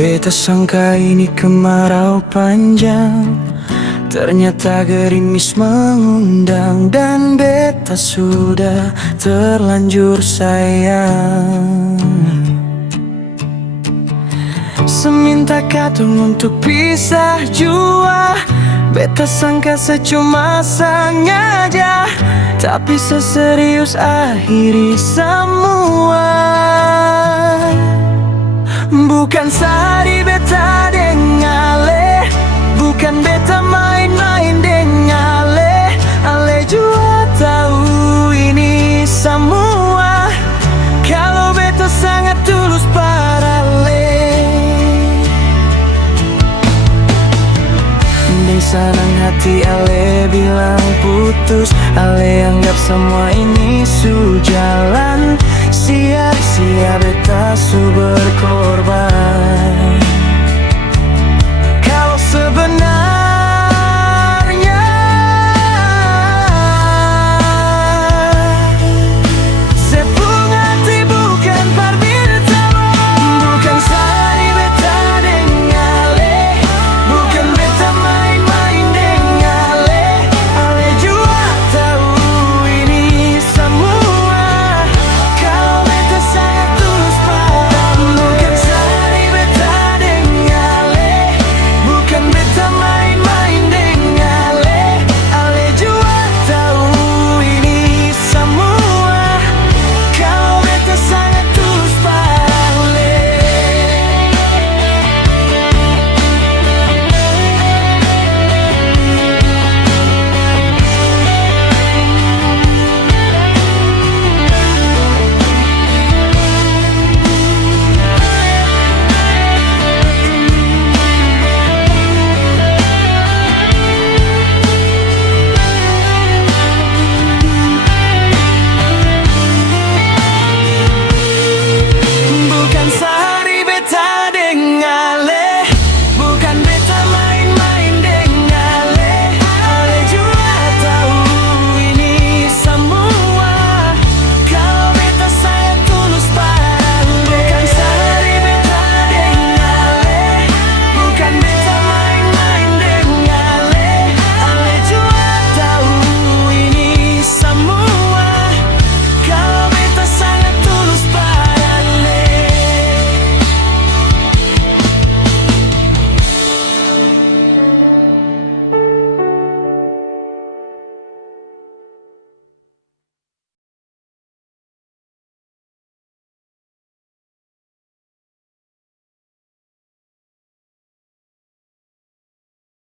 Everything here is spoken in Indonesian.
Beta sangka ini kemarau panjang, ternyata gerimis mengundang. Dan beta sudah terlanjur sayang. Seminta katong untuk pisah jua, beta sangka secuma sengaja, tapi seserius akhiri semua. Bukan sehari beta deng Ale, bukan beta main-main deng Ale. Ale jua tahu ini semua, kalau beta sangat tulus para Ale. Deng senang hati Ale bilang putus, Ale anggap semua ini su jalan. Sia-sia beta su berkorban.